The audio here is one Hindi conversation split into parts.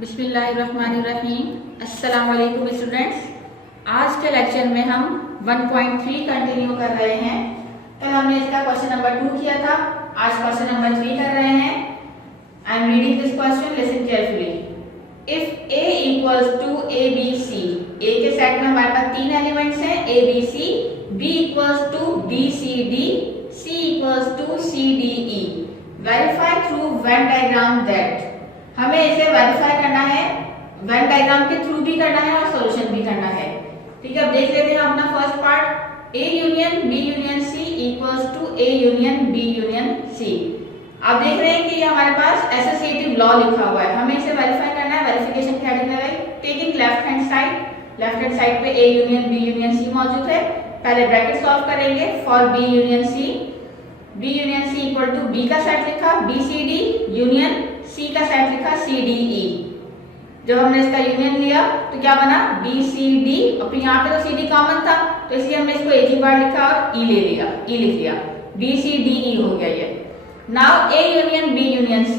बिस्मिल्लाहिर्रहमानिर्रहीम। अस्सलाम वालेकुम स्टूडेंट्स। आज के लेक्चर में हम 1.3 कंटिन्यू कर रहे हैं। कल हमने इसका क्वेश्चन नंबर 2 किया था, आज क्वेश्चन नंबर 3 कर रहे हैं। I am reading this question, listen carefully. If a equals to a b c, a के सेट में हमारे पास 3 एलिमेंट्स हैं a b c, b equals to b c d, c equals to c d e। Verify through Venn diagram that. हमें इसे वेरीफाई करना है, वेन डायग्राम के थ्रू भी करना है और सॉल्यूशन भी करना है। ठीक है, अब देख लेते हैं अपना first part. A union B union C equals to A union B union C। आप देख रहे हैं कि ये हमारे पास एसोसिएटिव लॉ लिखा हुआ है, हमें इसे वेरीफाई करना है। वेरिफिकेशन की हेडिंग लगाई, टेकिंग लेफ्ट हैंड साइड पे A union B union C मौजूद है। पहले ब्रैकेट सॉल्व करेंगे for B union C equal to B का सेट लिखा BCD यूनियन C का सेट लिखा CDE। जब हमने इसका यूनियन लिया तो क्या बना BCD, और फिर यहाँ पे तो CD कॉमन था तो इसलिए हमने इसको एक ही बार लिखा और E लिख लिया, BCDE हो गया ये। Now A union B union C।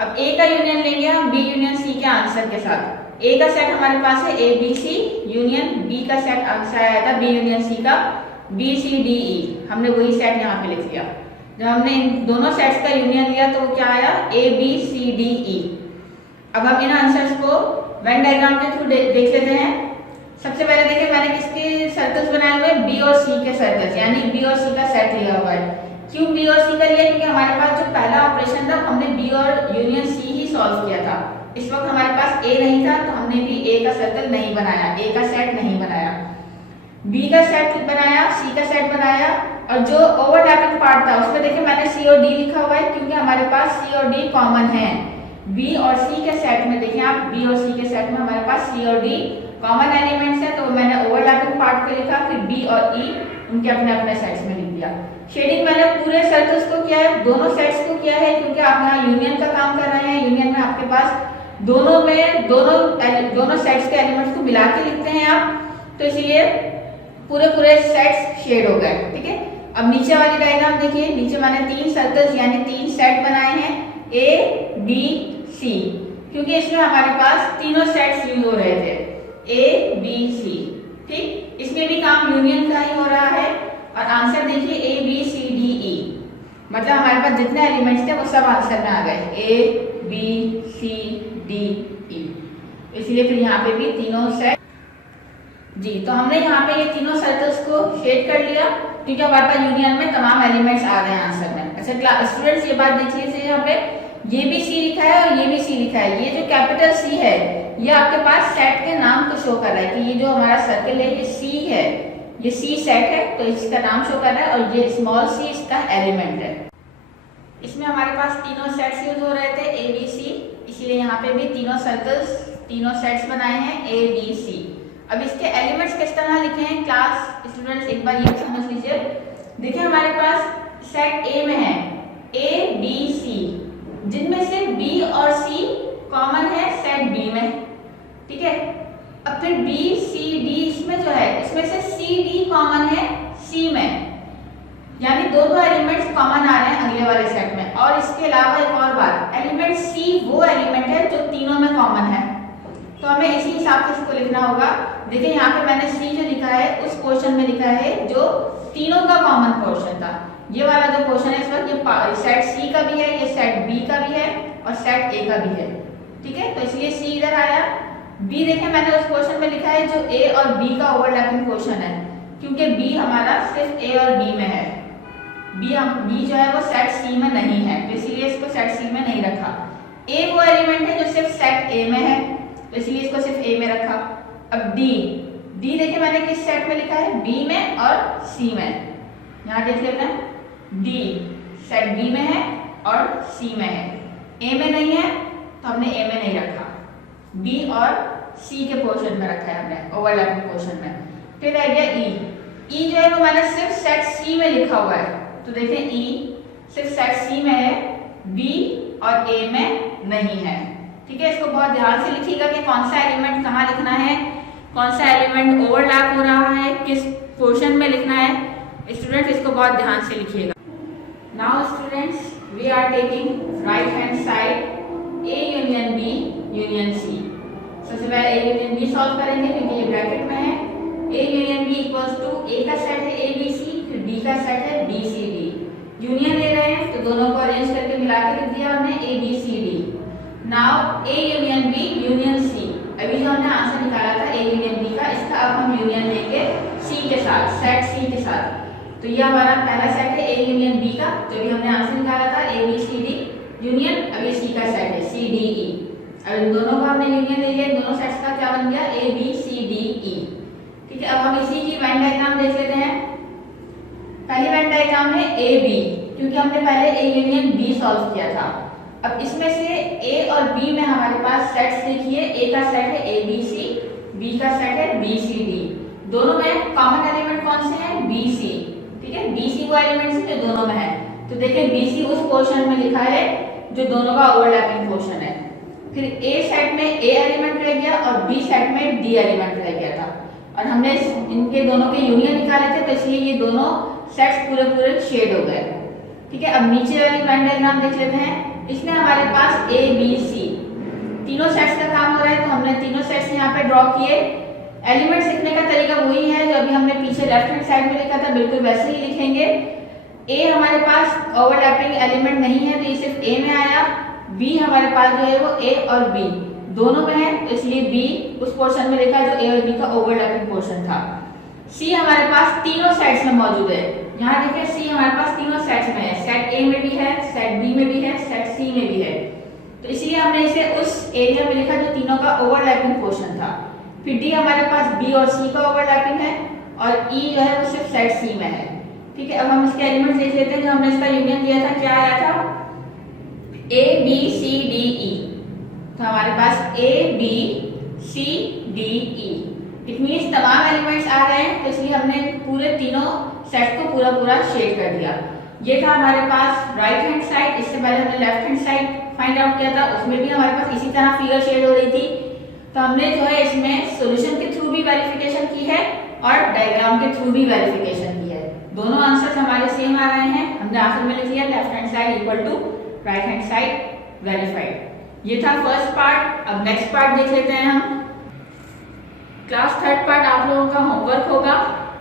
अब A का यूनियन लेंगे हम B यूनियन C के आंसर के साथ। A का सेट हमारे पास है ABC यूनियन B का सेट आंसर आया था B यूनियन C का BCDE। हमने वही सेट यहाँ पे लिख लिया। जब हमने इन दोनों सेट्स का यूनियन लिया तो क्या आया ABCDE। अब हम इन आंसर्स को वेन डायग्राम के थ्रू देख लेते हैं। सबसे पहले देखिए मैंने किसके सर्कल्स बनाए हुए हैं, B और C के सर्कल्स, यानी B और C का सेट लिया हुआ है। क्यों B और C का लिया, क्योंकि हमारे पास जो पहला ऑपरेशन था हमने B और यूनियन C ही सॉल्व किया था। इस वक्त हमारे पास A नहीं था तो हमने भी A का सर्कल नहीं बनाया, A का सेट नहीं बनाया। B का सेट बनाया, C का सेट बनाया, और जो ओवरलैपिंग पार्ट था उसमें देखिए मैंने C और D लिखा हुआ है क्योंकि हमारे पास C और D कॉमन है। B और C के सेट में देखिए आप, B और C के सेट में हमारे पास C और D कॉमन एलिमेंट्स हैं, तो मैंने ओवरलैपिंग पार्ट को लिखा, फिर B और E उनके अपने अपने सेट्स में लिख दिया। शेडिंग मैंने पूरे सर्कल्स को किया है, दोनों सेट्स को किया है, क्योंकि आप यहाँ यूनियन का काम कर रहे हैं। यूनियन में आपके पास दोनों सेट्स के एलिमेंट्स को मिला के लिखते हैं आप, तो इसलिए पूरे सेट्स शेड हो गए। ठीक है, अब नीचे वाली डायग्राम देखिए, नीचे मैंने 3 सर्कल्स यानी 3 सेट बनाए हैं A B C, क्योंकि इसमें हमारे पास तीनों सेट्स यूज हो रहे थे A B C। ठीक, इसमें भी काम यूनियन का ही हो रहा है, और आंसर देखिए A B C D E, मतलब हमारे पास जितने एलिमेंट्स थे वो सब आंसर में आ गए A B C D E। इसलिए फिर यहाँ पे भी तीनों सेट जी, तो हमने यहाँ पे ये तीनों सर्कल्स को शेड कर लिया क्योंकि हमारे पास यूनियन में तमाम एलिमेंट्स आ रहे हैं आंसर में। अच्छा स्टूडेंट्स, ये बात देख लीजिए, यहाँ पे ये भी C लिखा है और ये भी C लिखा है। ये जो कैपिटल C है ये आपके पास सेट के नाम को शो कर रहा है कि ये जो हमारा सर्कल है ये C है, ये C सेट है तो इसका नाम शो कर रहा है, और ये स्मॉल c इसका एलिमेंट है। इसमें हमारे पास तीनों सेट्स यूज हो रहे थे A B C, इसीलिए यहाँ पे भी तीनों सर्कल्स तीनों सेट्स बनाए हैं A B C। अब इसके एलिमेंट्स किस तरह लिखे हैं क्लास स्टूडेंट्स, एक बार ये समझ लीजिए। देखिए हमारे पास सेट A में है A B C, जिनमें से B और C कॉमन है सेट B में। ठीक है, अब फिर B C D इसमें जो है इसमें से C D कॉमन है C में, यानी दो एलिमेंट्स कॉमन आ रहे हैं अगले वाले सेट में। और इसके अलावा एक और बात, एलिमेंट C वो एलिमेंट है जो तीनों में कॉमन है, तो हमें इसी हिसाब से इसको लिखना होगा। देखिए यहाँ पे मैंने C जो लिखा है उस पोर्शन में लिखा है जो तीनों का कॉमन पोर्शन था। ये वाला जो पोर्शन है इस वक्त ये सेट C का भी है, ये सेट B का भी है और सेट A का भी है। ठीक है, तो इसलिए C इधर आया। B देखिए मैंने उस पोर्शन में लिखा है जो A और B का ओवरलैपिंग पोर्शन है, क्योंकि B हमारा सिर्फ A और B में है। B जो है वो सेट C में नहीं है, तो इसलिए इसको सेट C में नहीं रखा। A वो एलिमेंट है जो सिर्फ सेट A में है, तो इसलिए इसको सिर्फ A में रखा। अब D देखिए मैंने किस सेट में लिखा है, B में और C में। यहाँ देख लेते हैं D सेट B में है और C में है, A में नहीं है तो हमने A में नहीं रखा, B और C के पोर्शन में रखा है हमने, ओवरलैपिंग पोर्शन में। फिर रह गया E जो है वो मैंने सिर्फ सेट C में लिखा हुआ है, तो देखें E सिर्फ सेट C में है, B और A में नहीं है। ठीक है, इसको बहुत ध्यान से लिखिएगा कि कौन सा एलिमेंट कहाँ लिखना है, कौन सा एलिमेंट ओवरलैप हो रहा है, किस पोर्शन में लिखना है। स्टूडेंट्स इसको बहुत ध्यान से लिखिएगा। Now students we are taking right hand side A union B union C. सबसे पहले ए यूनियन बी सॉल्व करेंगे क्योंकि ये ब्रैकेट में है। A union B equals to A का सेट है ए बी सी, फिर बी का सेट है बी सी डी। यूनियन ले रहे हैं तो दोनों को अरेंज करके मिला के लिख दिया हमने A B C D. Now A union B union C. अभी जो हमने आंसर निकाला था ए यूनियन बी का, इसका अब हम यूनियन लेंगे सी के साथ, सेट सी के साथ। तो ये हमारा पहला सेट है ए यूनियन बी का, जो भी हमने आंसर निकाला था A B C D union. अब ये सी का सेट है सी डी ई। अब इन दोनों का हमने यूनियन ले लिया, दोनों सेट्स का क्या बन गया ए बी सी डी ई। ठीक है, अब हम इसी की वेन डायग्राम देख लेते हैं। पहली वेन डायग्राम है ए बी, क्योंकि हमने पहले ए यूनियन बी सॉल्व किया था। अब इसमें से ए और बी में हमारे पास सेट्स देखिए, ए का सेट है ए बी सी, बी का सेट है बी सी डी। दोनों में कॉमन एलिमेंट कौन से हैं बी सी। ठीक है, बी सी वो एलिमेंट्स हैं जो दोनों में है। तो देखिए बी सी उस पोर्शन में लिखा है जो दोनों का ओवरलैपिंग पोर्शन है। फिर ए सेट में ए एलिमेंट रह गया और बी सेट में डी एलिमेंट रह गया था, और हमने इनके दोनों के यूनियन निकाले थे, तो इसलिए ये दोनों सेट्स पूरे पूरे शेड हो गए। ठीक है, अब नीचे वाली वेन डायग्राम देख लेते हैं। इसमें हमारे पास ए बी सी तीनों सेट्स का काम हो रहा है, तो हमने तीनों सेट्स यहाँ पे ड्रॉ किए। एलिमेंट्स लिखने का तरीका वही है जो अभी हमने पीछे लेफ्ट हैंड साइड में लिखा था, बिल्कुल वैसे ही लिखेंगे। ए हमारे पास ओवरलैपिंग एलिमेंट नहीं है, तो ये सिर्फ ए में आया। बी हमारे पास जो है वो ए और बी दोनों में है, तो इसलिए बी उस पोर्शन में लिखा जो ए और बी का ओवरलैपिंग पोर्शन था। सी हमारे पास तीनों सेट्स में मौजूद है। यहाँ देखिए सी हमारे पास तीनों सेट्स में है, सेट ए में भी है, सेट बी में भी है, सेट सी में भी है। तो इसलिए हमने इसे उस एरिया में लिखा जो तीनों का ओवरलैपिंग पोर्शन था। फिर डी हमारे पास बी और सी का ओवरलैपिंग है, और ई जो है वो सिर्फ सेट सी में है। ठीक है, अब हम इसके एलिमेंट्स देख लेते हैं। जो हमने इसका यूनियन दिया था क्या आया था A B C D E. तो हमारे पास A B C D E, it means तमाम एलिमेंट्स आ रहे हैं, तो इसलिए हमने पूरे तीनों सेट को पूरा पूरा शेड कर दिया। ये था हमारे पास राइट हैंड साइड। इससे पहले हमने left hand side find out किया था, उसमें भी हमारे पास इसी तरह फिगर शेड हो रही थी। तो हमने जो है इसमें सॉल्यूशन के थ्रू भी वेरिफिकेशन की है और डायग्राम के थ्रू भी वेरिफिकेशन की है। दोनों आंसर्स हमारे सेम आ रहे हैं। हमने आंसर में लिख लिया left hand side equal to right hand side verified. ये था फर्स्ट पार्ट। अब नेक्स्ट पार्ट देख लेते हैं हम। क्लास थर्ड पार्ट आप लोगों का होमवर्क होगा,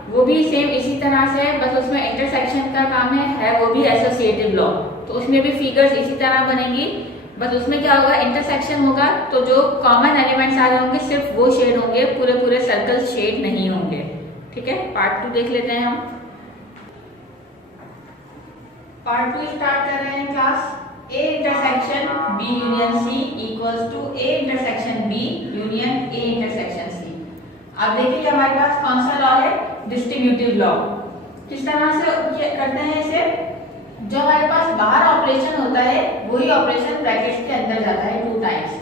वो भी सेम इसी तरह से है, बस उसमें इंटरसेक्शन का काम है वो भी एसोसिएटिव लॉ। तो उसमें भी फिगर्स इसी तरह बनेंगी, बस उसमें क्या होगा इंटरसेक्शन होगा, तो जो कॉमन एलिमेंट्स आ रहे होंगे सिर्फ वो शेड होंगे, पूरे पूरे सर्कल शेड नहीं होंगे। ठीक है, पार्ट 2 देख लेते हैं हम। पार्ट 2 स्टार्ट कर रहे हैं class. A intersection B union C equals to A intersection B union A intersection C। अब देखिए हमारे पास कौन सा लॉ है, डिस्ट्रीब्यूटिव लॉ। किस तरह से करते हैं इसे, जो हमारे पास बाहर ऑपरेशन होता है वही ऑपरेशन ब्रैकेट्स के अंदर जाता है 2 टाइम्स।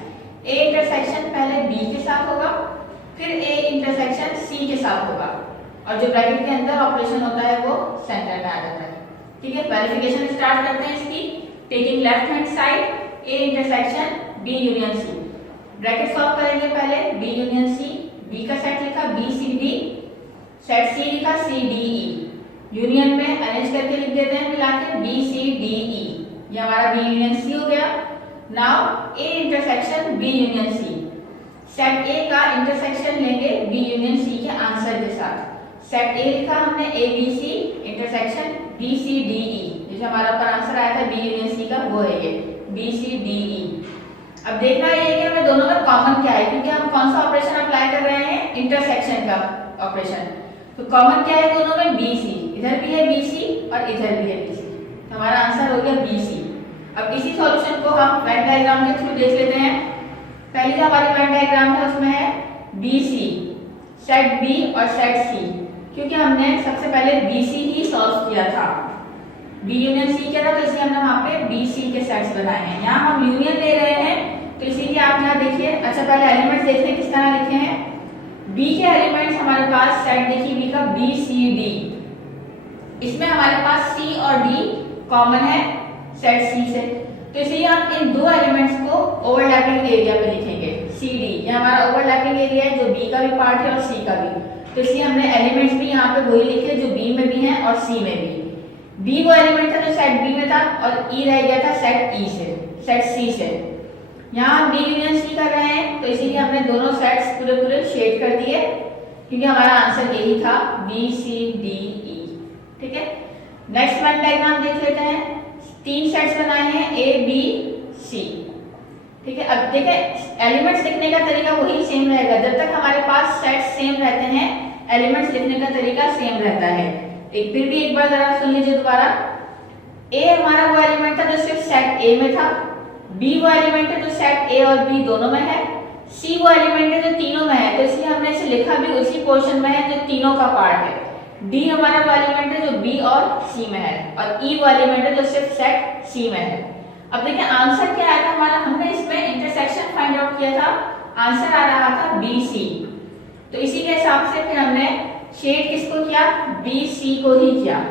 A इंटरसेक्शन पहले B के साथ होगा, फिर A इंटरसेक्शन C के साथ होगा, और जो ब्रैकेट के अंदर ऑपरेशन होता है वो सेंटर में आ जाता है। ठीक है, वेरिफिकेशन स्टार्ट करते हैं इसकी। Taking left hand side A intersection B union C, bracket solve करेंगे पहले B यूनियन C, B का सेट लिखा B C D, set C लिखा C D E, यूनियन में अरेंज करके लिख देते हैं मिला के B C D E। ये हमारा B यूनियन C हो गया। Now A intersection B union C, set A का इंटरसेक्शन लेंगे B यूनियन C के आंसर के साथ। सेट A लिखा हमने A B C intersection B C D E, जो हमारा पर आंसर आया था B यूनियन C का वो है ये B C D E। अब देखना ये है कि हमें दोनों में कॉमन क्या है, क्योंकि हम कौन सा ऑपरेशन अप्लाई कर रहे हैं, इंटरसेक्शन का ऑपरेशन। तो कॉमन क्या है दोनों में, BC, इधर भी है BC और इधर भी है BC, तो हमारा आंसर हो गया BC। अब इसी सॉल्यूशन को हम वेन डायग्राम के थ्रू देख लेते हैं। पहली जो हमारी वेन डायग्राम है उसमें है BC, सेट B और सेट C, क्योंकि हमने सबसे पहले BC ही सॉल्व किया था, B यूनियन C किया था, तो इसलिए हमने वहाँ पे BC के सेट्स बनाए हैं। यहाँ हम यूनियन ले रहे हैं, तो इसीलिए आप यहाँ देखिए। अच्छा पहले एलिमेंट्स देखते हैं किस तरह लिखे हैं। B के एलिमेंट्स हमारे पास सेट देखिए B का B C D, इसमें हमारे पास C और D कॉमन है सेट C से, तो इसलिए हम इन दो एलिमेंट्स को ओवरलैपिंग एरिया पे लिखेंगे CD। ये हमारा ओवरलैपिंग एरिया है जो B का भी पार्ट है और C का भी, तो इसलिए हमने एलिमेंट्स भी यहाँ पे वही लिखे जो B में भी हैं और C में भी। B वो एलिमेंट था जो सेट B में था और E रह गया था सेट E से, सेट C से। यहाँ B यूनियन C कर रहे हैं क्योंकि हमारा आंसर यही था बी सी डी ई। ठीक है, नेक्स्ट वन डायग्राम देख लेते हैं। 3 सेट्स बनाए हैं ए बी सी। ठीक है, अब देखें एलिमेंट्स लिखने का तरीका वही सेम रहेगा। जब तक हमारे पास सेट्स सेम रहते हैं एलिमेंट्स लिखने का तरीका सेम रहता है। फिर भी एक बार जरा सुन लीजिए दोबारा। ए हमारा वो एलिमेंट था जो सिर्फ सेट ए में था, बी वो एलिमेंट है जो सेट ए और बी दोनों में है, सी वो एलिमेंट है जो तीनों में है, तो इसलिए हमने इसे लिखा भी उसी पोर्शन में है जो तीनों का पार्ट है। डी हमारा वो एलिमेंट है जो बी और सी में है, और ई वो एलिमेंट है जो सिर्फ सेट सी में है। अब देखिए आंसर क्या आया था हमारा, हमने इसमें इंटरसेक्शन फाइंड आउट किया था, आंसर आ रहा था बी सी। तो इसी के हिसाब से फिर हमने शेड किसको किया, बी सी को ही किया।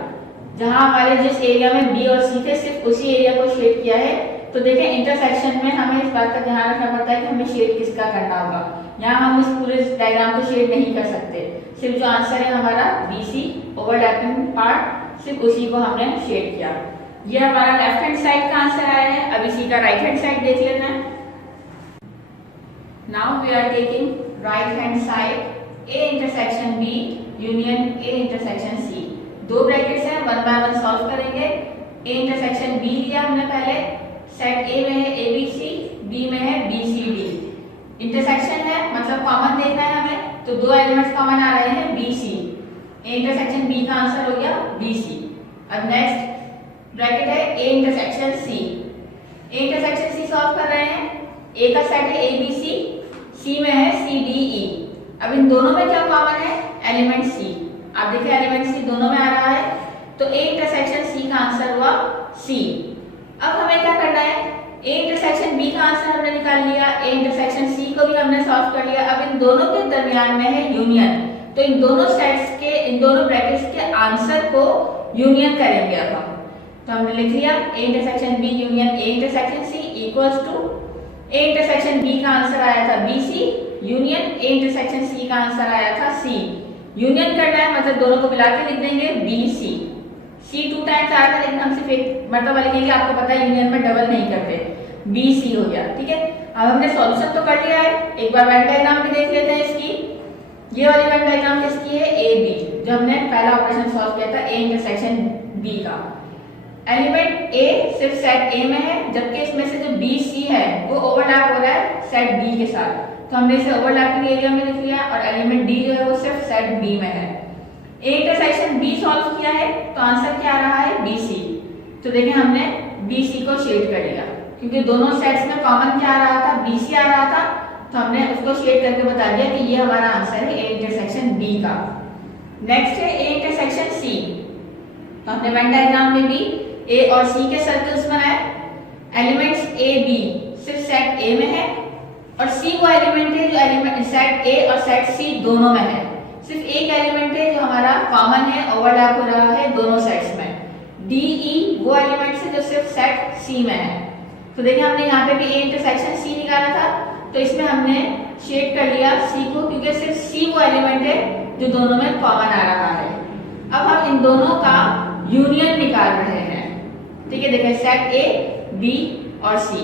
जहां हमारे जिस एरिया में बी और सी थे सिर्फ उसी एरिया को शेड किया है। तो देखें इंटरसेक्शन में हमें इस बात का ध्यान रखना पड़ता है कि हमें शेड किसका करना होगा। यहाँ हम इस पूरे डायग्राम को शेड नहीं कर सकते, सिर्फ जो आंसर है हमारा बी सी ओवरलैपिंग पार्ट सिर्फ उसी को हमने शेड किया। ये हमारा लेफ्ट हैंड साइड का आंसर आया है। अब इसी का राइट हैंड साइड देख लेना है। Now we are taking right hand side A intersection B union A intersection C. 2 brackets हैं, 1 बाय 1 सॉल्व करेंगे। ए इंटरसेक्शन बी लिया हमने पहले, सेट ए में है ए बी सी, बी में है बी सी डी। इंटरसेक्शन है मतलब कॉमन देखना है हमें, तो 2 एलिमेंट्स कॉमन आ रहे हैं B C. A intersection B का आंसर हो गया बी सी। अब नेक्स्ट ब्रैकेट है A intersection C. A intersection C solve कर रहे हैं। ए का सेट है ए बी सी, सी में है सी डी ई। अब इन दोनों में क्या कॉमन है, एलिमेंट सी। आप देखिए एलिमेंट सी दोनों में आ रहा है, तो ए इंटरसेक्शन सी का आंसर हुआ सी। अब हमें क्या करना है, ए इंटरसेक्शन बी का आंसर हमने निकाल लिया, ए इंटरसेक्शन सी को भी हमने सॉल्व कर लिया। अब इन दोनों के दरमियान में है यूनियन, तो इन दोनों सेट्स के इन दोनों ब्रैकेट्स के आंसर को यूनियन करेंगे। अब हम तो हमने लिख लिया A intersection B union A intersection C equals to A intersection B का आंसर आया था B C union A intersection C का आंसर आया था सी। यूनियन करना है मतलब दोनों को मिला के लिख देंगे बी सी। सी 2 टाइम्स आया था लेकिन हम सिर्फ एक मरतबा लिखेंगे, आपको पता है यूनियन में डबल नहीं करते, बी सी हो गया। ठीक है, अब हमने सॉल्यूशन तो कर लिया है। एक बार वेन डायग्राम भी देख लेते हैं इसकी। ये वाली वेन डायग्राम किसकी है, ए बी, जो हमने पहला ऑपरेशन सॉल्व किया था ए इंटरसेक्शन बी का। एलिमेंट ए सिर्फ सेट ए में है, जबकि इसमें से जो बी सी है वो ओवरलैप हो रहा है सेट बी के साथ, तो हमने इसे ओवरलैपिंग एरिया में लिख लिया। और एलिमेंट डी जो है वो सिर्फ सेट बी में है। ए इंटरसेक्शन बी सॉल्व किया है तो आंसर क्या आ रहा है बी सी। तो देखिए हमने बी सी को शेड कर लिया, क्योंकि दोनों सेट्स में कॉमन क्या आ रहा था, बी सी आ रहा था, तो हमने उसको शेड करके बता दिया कि ये हमारा आंसर है ए इंटरसेक्शन बी का। नेक्स्ट है ए इंटरसेक्शन सी। तो हमने वेन डायग्राम में भी ए और सी के सर्कल्स बनाए। एलिमेंट्स ए बी सिर्फ सेट ए में है, और सी वो एलिमेंट है जो एलिमेंट सेट ए और सेट सी दोनों में है। सिर्फ एक एलिमेंट है जो हमारा कॉमन है, ओवरलैप हो रहा है दोनों सेट्स में। डी ई वो एलिमेंट है जो सिर्फ सेट सी में है। तो देखिए हमने यहाँ पे भी ए इंटरसेक्शन सी निकाला था, तो इसमें हमने शेड कर लिया सी को, क्योंकि सिर्फ सी वो एलिमेंट है जो दोनों में कॉमन आ रहा है। अब हम इन दोनों का यूनियन निकाल रहे हैं। ठीक है, देखिए सेट ए बी और सी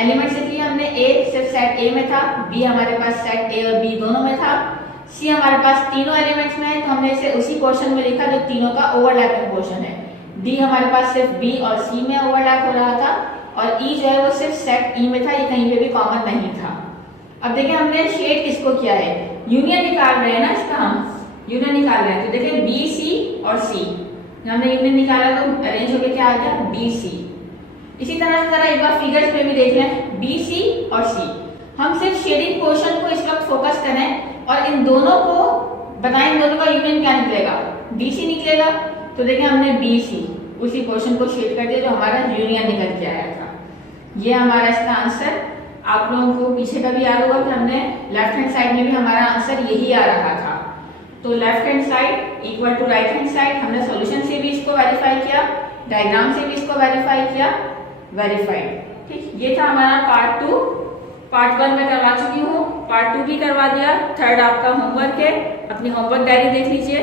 एलिमेंट्स लिख लिया हमने। ए सिर्फ सेट ए में था, बी हमारे पास सेट ए और बी दोनों में था, सी हमारे पास तीनों एलिमेंट्स में है, तो हमने इसे उसी पोर्शन में लिखा जो तीनों का ओवरलैपिंग पोर्शन है। डी हमारे पास सिर्फ बी और सी में ओवरलैप हो रहा था, और ई जो है वो सिर्फ सेट ई में था, ये कहीं पे भी कॉमन नहीं था। अब देखिए हमने शेड किसको किया है, यूनियन निकाल रहे हैं ना, इसका हम यूनियन निकाल रहे हैं। तो देखिए बी सी और सी, हमने यूनियन निकाला तो अरेंज होकर क्या आ गया बी सी। इसी तरह से एक बार फिगर्स में भी देख लें, बी सी और सी। हम सिर्फ शेडिंग पोर्शन को इस वक्त फोकस करें और इन दोनों को बताएं, इन दोनों का यूनियन क्या निकलेगा, बी सी निकलेगा। तो देखिए हमने बी सी उसी पोर्शन को शेड कर दिया जो हमारा यूनियन निकल के आया था। ये हमारा इसका आंसर। आप लोगों को पीछे का भी याद होगा कि हमने लेफ्ट हैंड साइड में भी हमारा आंसर यही आ रहा था। तो left hand side equal to right hand side, हमने सॉल्यूशन से भी इसको वेरीफाई किया, डायग्राम से भी इसको वेरीफाई किया, वेरीफाइड। ठीक, ये था हमारा पार्ट 2। पार्ट 1 में करवा चुकी हूँ, पार्ट 2 भी करवा दिया। थर्ड आपका होमवर्क है, अपनी होमवर्क डायरी देख लीजिए।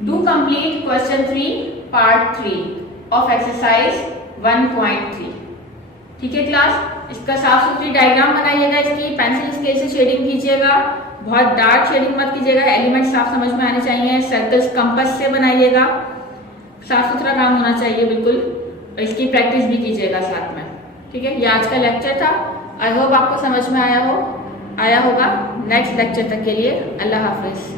Do complete question 3 part 3 of exercise 1.3। ठीक है क्लास। इसका साफ सुथरी डायग्राम बनाइएगा, इसकी पेंसिल स्केल से शेडिंग कीजिएगा, बहुत डार्क शेडिंग मत कीजिएगा, एलिमेंट साफ समझ में आने चाहिए। सर्कल्स कंपास से बनाइएगा, साफ सुथरा काम होना चाहिए बिल्कुल, और इसकी प्रैक्टिस भी कीजिएगा साथ में। ठीक है, ये आज का लेक्चर था। आई होप आपको समझ में आया होगा। नेक्स्ट लेक्चर तक के लिए अल्लाह हाफिज।